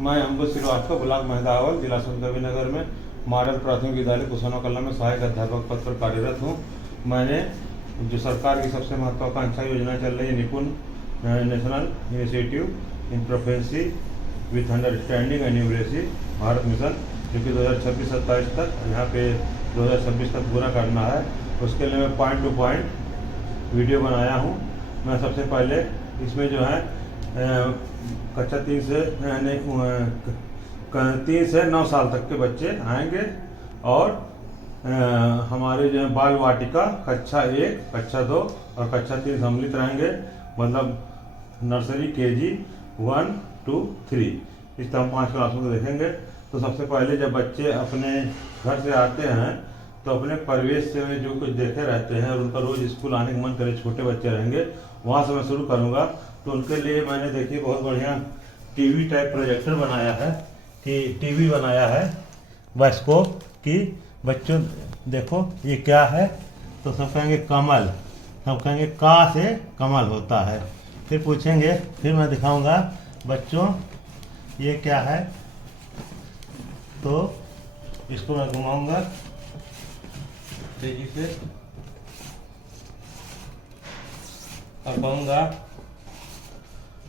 मैं अंबुज श्रीवास्तव, ब्लॉक मेहदावल, जिला संतकबीरनगर में मॉडल प्राथमिक विद्यालय कुशानो कला में सहायक अध्यापक पद पर कार्यरत हूँ। मैंने जो सरकार की सबसे महत्वाकांक्षा योजना चल रही है निपुण national initiative in proficiency with understanding and numeracy Bharat mission, जो कि 2026-27 तक यहाँ पे 2026 तक पूरा करना है, उसके लिए मैं पॉइंट टू पॉइंट वीडियो बनाया हूँ। मैं सबसे पहले इसमें जो है कक्षा 3 से 9 साल तक के बच्चे आएंगे और हमारे जो है बाल वाटिका कक्षा 1, कक्षा 2 और कक्षा 3 सम्मिलित रहेंगे, मतलब नर्सरी KG 1, 2, 3 इस तरह 5 क्लासों को देखेंगे। तो सबसे पहले जब बच्चे अपने घर से आते हैं तो अपने परिवेश से जो कुछ देखे रहते हैं और उनका रोज स्कूल आने का मन करे, छोटे बच्चे रहेंगे, वहाँ से मैं शुरू करूँगा। तो उनके लिए मैंने देखिए बहुत बढ़िया टीवी टाइप प्रोजेक्टर बनाया है कि टीवी बनाया है बाइस्कोप कि बच्चों देखो ये क्या है, तो सब कहेंगे कमल, सब कहेंगे का से कमल होता है। फिर पूछेंगे, फिर मैं दिखाऊंगा बच्चों ये क्या है, तो इसको मैं घुमाऊंगा तेजी से और कहूँगा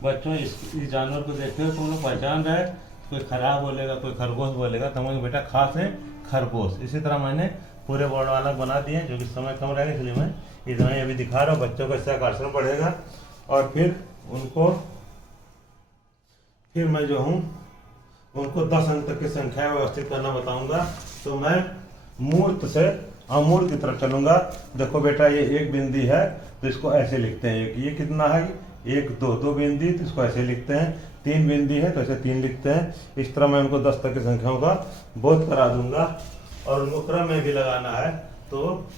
बच्चों इस जानवर को देखते हो तुम लोग पहचान रहे, कोई खराब बोलेगा, कोई खरगोश बोलेगा, तो मैं बेटा खास है खरगोश। इसी तरह मैंने पूरे बोर्ड वाला बना दिए, जो कि समय कम रहेगा इसलिए मैं इतना ही अभी दिखा रहा हूँ। बच्चों का इससे आकर्षण बढ़ेगा और फिर मैं जो हूँ उनको 10 अंक तक की संख्या व्यवस्थित करना बताऊंगा। तो मैं मूर्त से अमूर्त की तरफ चलूंगा। देखो बेटा ये एक बिंदी है तो इसको ऐसे लिखते हैं, ये कितना है 1, 2 बिंदी, तो इसको ऐसे लिखते हैं। 3 बिंदी है तो ऐसे 3 लिखते हैं। इस तरह मैं उनको 10 तक की संख्याओं का बोध करा दूंगा और उनको क्रम में भी लगाना है। तो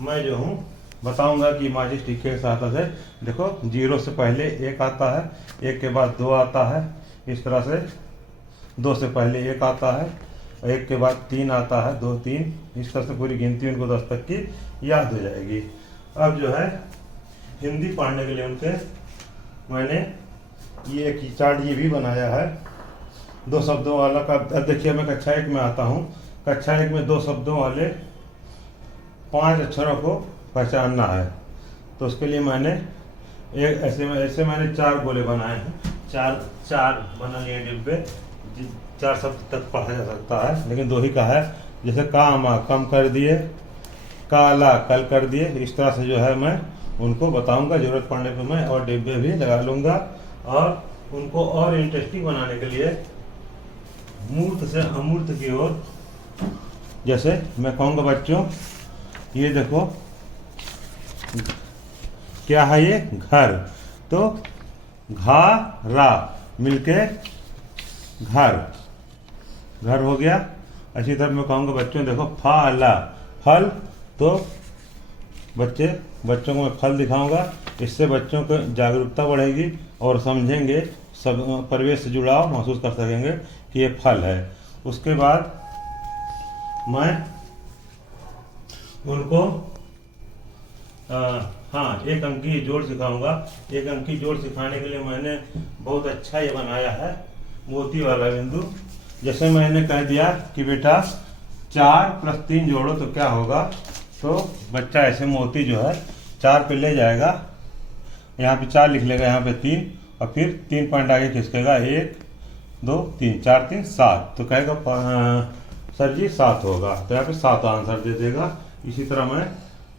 मैं जो हूँ बताऊंगा कि माचिस स्टिक के सहायता से देखो 0 से पहले 1 आता है, 1 के बाद 2 आता है, इस तरह से 2 से पहले 1 आता है, 1 के बाद 3 आता है, 2, 3, इस तरह से पूरी गिनती उनको 10 तक की याद हो जाएगी। अब जो है हिंदी पढ़ने के लिए उनके मैंने ये एक चार्ट ये भी बनाया है 2 शब्दों वाला का। अब देखिए मैं कक्षा 1 में आता हूँ। कक्षा 1 में 2 शब्दों वाले 5 अक्षरों को पहचानना है, तो उसके लिए मैंने एक ऐसे मैंने 4 गोले बनाए हैं। 4 बना लिए डिब्बे, 4 शब्द तक पढ़ा जा सकता है, लेकिन 2 ही का है। जैसे कामा कम कर दिए, काला कल कर दिए, इस तरह से जो है मैं उनको बताऊंगा। जरूरत पड़ने पे मैं और डिब्बे भी लगा लूंगा। और उनको और इंटरेस्टिंग बनाने के लिए मूर्त से अमूर्त की ओर, जैसे मैं कहूँगा बच्चों ये देखो क्या है, ये घर, तो घा रा मिलके घर हो गया। अच्छी तरह मैं कहूँगा बच्चों देखो फला फल, तो बच्चों को मैं फल दिखाऊंगा। इससे बच्चों को जागरूकता बढ़ेगी और समझेंगे, सब परिवेश से जुड़ाव महसूस कर सकेंगे कि ये फल है। उसके बाद मैं उनको 1 अंकी जोड़ सिखाऊंगा। 1 अंकी जोड़ सिखाने के लिए मैंने बहुत अच्छा ये बनाया है मोती वाला बिंदु। जैसे मैंने कह दिया कि बेटा 4 + 3 जोड़ो तो क्या होगा, तो बच्चा ऐसे मोती जो है 4 पे ले जाएगा, यहाँ पे 4 लिख लेगा, यहाँ पे 3 और फिर 3 पॉइंट आगे खिसकेगा, 1, 2, 3, 4, 3, 7, तो कहेगा सर जी 7 होगा, तो यहाँ पे 7 आंसर दे देगा। इसी तरह मैं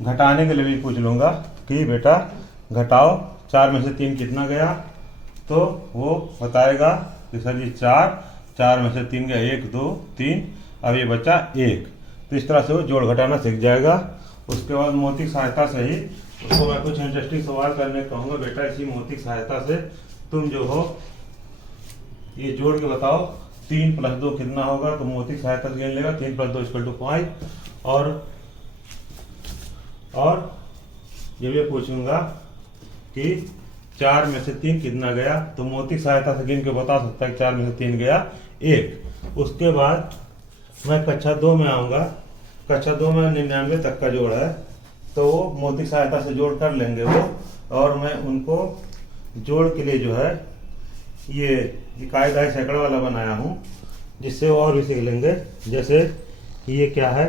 घटाने के लिए भी पूछ लूँगा कि बेटा घटाओ 4 में से 3 कितना गया, तो वो बताएगा कि सर जी 4 में से 3 गया, 1, 2, 3, अब ये बचा 1। तो इस तरह से वो जोड़ घटाना सीख जाएगा। उसके बाद मोती सहायता से ही उसको मैं कुछ इंटरेस्टिंग सवाल करने कहूँगा। बेटा इसी मोती सहायता से तुम जो हो ये जोड़ के बताओ 3 + 2 कितना होगा, तो मोती सहायता से गिन लेगा 3 + 2 = 5। और ये भी पूछूंगा कि 4 में से 3 कितना गया, तो मोती सहायता से गिन के बता सकता है 4 में से 3 गया 1। उसके बाद मैं कक्षा 2 में आऊँगा। कक्षा 2 में 99 तक का जोड़ है, तो वो मोती सहायता से जोड़ कर लेंगे वो, और मैं उनको जोड़ के लिए जो है ये कायदा है सैकड़ा वाला बनाया हूँ, जिससे और भी सीख लेंगे। जैसे ये क्या है,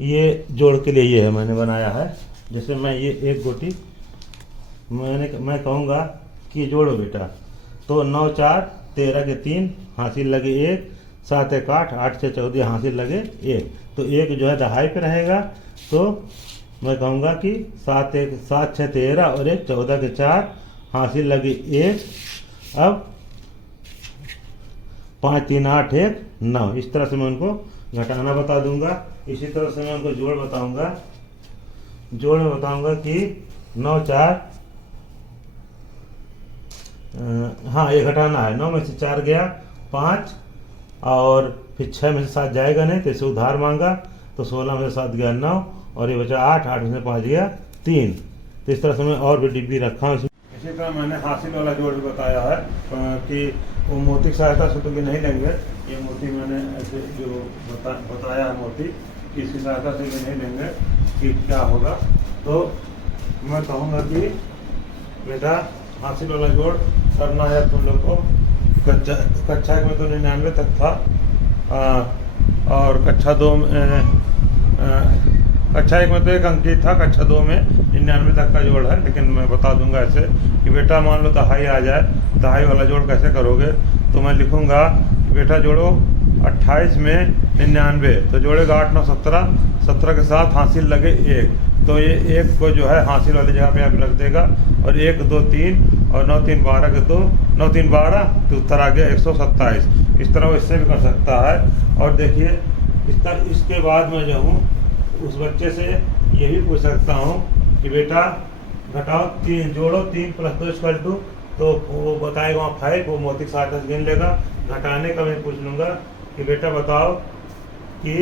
ये जोड़ के लिए ये है मैंने बनाया है। जैसे मैं ये एक गोटी मैं कहूँगा कि जोड़ो बेटा, तो 9 4 13 के 3 हासिल लगे 1, 7 1 8 8 6 14 हासिल लगे 1, तो एक जो है दहाई पे रहेगा। तो मैं कहूँगा कि 7 6 13 और 1 14 के 4 हासिल लगे 1। अब 5 3 8 1 9, इस तरह से मैं उनको घटाना बता दूंगा। इसी तरह से मैं उनको जोड़ बताऊंगा। जोड़ में बताऊंगा कि 9 4 हाँ ये घटाना है, 9 में से 4 गया 5, और फिर 6 में से 7 जाएगा नहीं, तो इसे उधार मांगा, तो 16 में से 7 गया 9, और ये बचा 8, 8 में से 5 गया 3। तो इस तरह से मैं और भी डिब्बी रखा हूँ। इसी तरह मैंने हासिल वाला जोड़ भी बताया है कि वो मोती की सहायता से तो कि नहीं लेंगे। ये मोती मैंने ऐसे जो बताया है मोती, इसकी सहायता से भी नहीं लेंगे कि क्या होगा। तो मैं कहूँगा कि बेटा हासिल वाला जोड़ करना है तुम लोग को। कक्षा 1 में तो 99 तक था, और कक्षा 2 में कक्षा 1 में तो 1 अंक ही था, कक्षा 2 में 99 तक का जोड़ है। लेकिन मैं बता दूंगा ऐसे कि बेटा मान लो दहाई आ जाए, दहाई वाला जोड़ कैसे करोगे, तो मैं लिखूंगा बेटा जोड़ो 28 में 99, तो जोड़ेगा 8 9 17, 17 के साथ हासिल लगे 1, तो ये 1 को जो है हासिल वाली जगह पे यहाँ पे रख देगा, और 1 2 3 और 9 3 12 के 2, 9 3 12, तो उत्तर आ गया 127। इस तरह वो इससे भी कर सकता है। और देखिए इसके बाद मैं जो हूँ उस बच्चे से ये भी पूछ सकता हूँ कि बेटा घटाओ 3, जोड़ो 3 + 2 = 2, तो वो बताएगा वहाँ 5, वो मोती की सहायता से गिन लेगा। घटाने का मैं पूछ लूँगा कि बेटा बताओ कि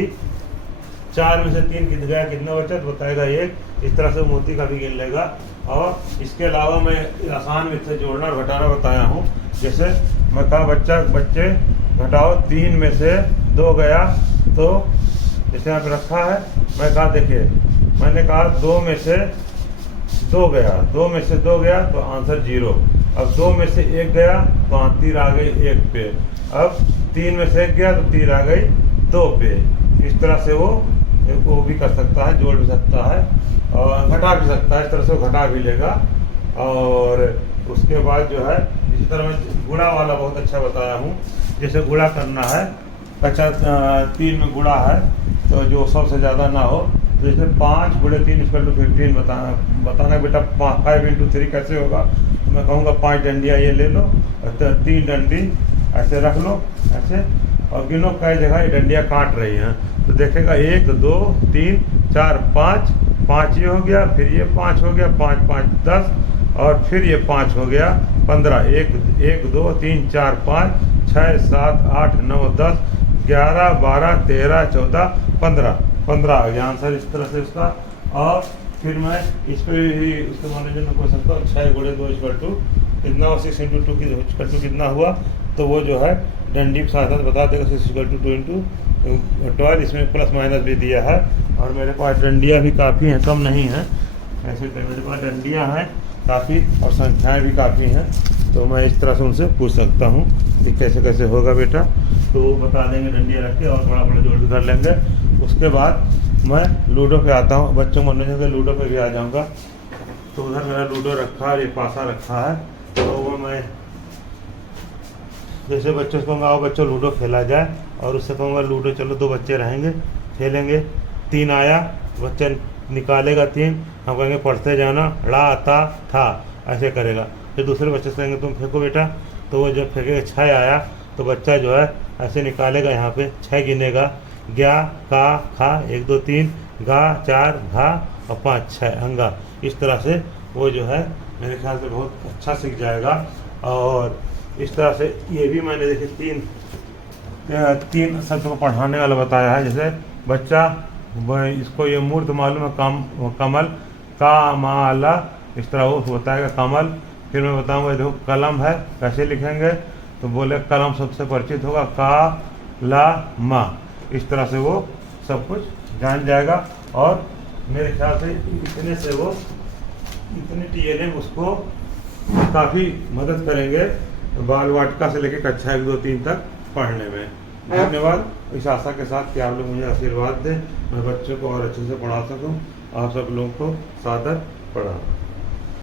4 में से 3 गया कितना बचा, तो बताएगा 1। इस तरह से मोती का भी गिन लेगा। और इसके अलावा मैं आसान में से जोड़ना और घटाना बताया हूँ। जैसे मैं कहा बच्चे घटाओ 3 में से 2 गया, तो जैसे यहाँ पे रखा है, मैं कहा देखिए मैंने कहा 2 में से 2 गया, 2 में से 2 गया तो आंसर 0। अब 2 में से 1 गया तो तीर आ गई 1 पे। अब 3 में से 1 गया तो तीर आ गई 2 पे। इस तरह से वो भी कर सकता है, जोड़ भी सकता है और घटा भी सकता है। इस तरह से वो घटा भी लेगा। और उसके बाद जो है इसी तरह मैं गुणा वाला बहुत अच्छा बताया हूँ। जैसे गुणा करना है, कक्षा 3 में गुणा है, तो जो 100 से ज़्यादा ना हो, तो जैसे 5 × 3 = 15 बताना बेटा 5 × 3 कैसे होगा। तो मैं कहूँगा 5 डंडियाँ ये ले लो, और 3 डंडी ऐसे रख लो ऐसे, और गिनो कई जगह ये डंडियाँ काट रही हैं, तो देखेगा 1 2 3 4 5, 5 ये हो गया, फिर ये 5 हो गया, 5 5 10, और फिर ये 5 हो गया 15, 1 2 3 4 5 6 7 8 9 10 11 12 13 14 15 आ गया आंसर। इस तरह से इसका। और फिर मैं इस पर भी उसके मैनेजर में पूछ सकता हूँ 6 × 2 = कितना, 6 × 2 कितना हुआ, तो वो जो है डंडी के साथ बता देगा 6 = 2 × 12। इसमें प्लस माइनस भी दिया है, और मेरे पास डंडियाँ भी काफ़ी हैं, कम नहीं हैं। ऐसे तो मेरे पास डंडियाँ हैं काफ़ी, और संख्याएँ भी काफ़ी हैं, तो मैं इस तरह से उनसे पूछ सकता हूँ कि कैसे कैसे होगा बेटा, तो वो बता देंगे डंडियाँ रख के, और बड़ा जोड़ भी कर लेंगे। उसके बाद मैं लूडो पे आता हूँ, बच्चों को मनोरंजन के लूडो पे भी आ जाऊँगा। तो उधर मेरा लूडो रखा है, ये पासा रखा है, तो वो मैं जैसे बच्चों से कहूँगा आओ बच्चों लूडो खेला जाए, और उससे कहूँगा लूडो चलो 2 बच्चे रहेंगे खेलेंगे। 3 आया, बच्चा निकालेगा 3, हम कहेंगे पढ़ते जाना, ड़ा ता था, ऐसे करेगा। फिर दूसरे बच्चे से कहेंगे तुम फेंको बेटा, तो वो जब फेंकेगा 6 आया, तो बच्चा जो है ऐसे निकालेगा, यहाँ पे 6 गिनेगा, ग्या का खा 1 2 3 गा 4 घा और 5 6 अंगा। इस तरह से वो जो है मेरे ख्याल से बहुत अच्छा सीख जाएगा। और इस तरह से ये भी मैंने देखिए 3 शब्द को पढ़ाने वाला बताया है। जैसे बच्चा इसको ये मूर्त मालूम है कमल का माला, इस तरह वो बताएगा कमल। फिर मैं बताऊंगा देखो कलम है, कैसे लिखेंगे, तो बोले कलम सबसे परिचित होगा का ला मा। इस तरह से वो सब कुछ जान जाएगा। और मेरे ख्याल से इतने से वो इतने टीएलएम उसको काफ़ी मदद करेंगे बाल वाटिका से लेकर कक्षा 1, 2, 3 तक पढ़ने में। धन्यवाद। इस आशा के साथ कि आप लोग मुझे आशीर्वाद दें, मैं बच्चों को और अच्छे से पढ़ा सकूं। आप सब लोगों को सादर प्रणाम।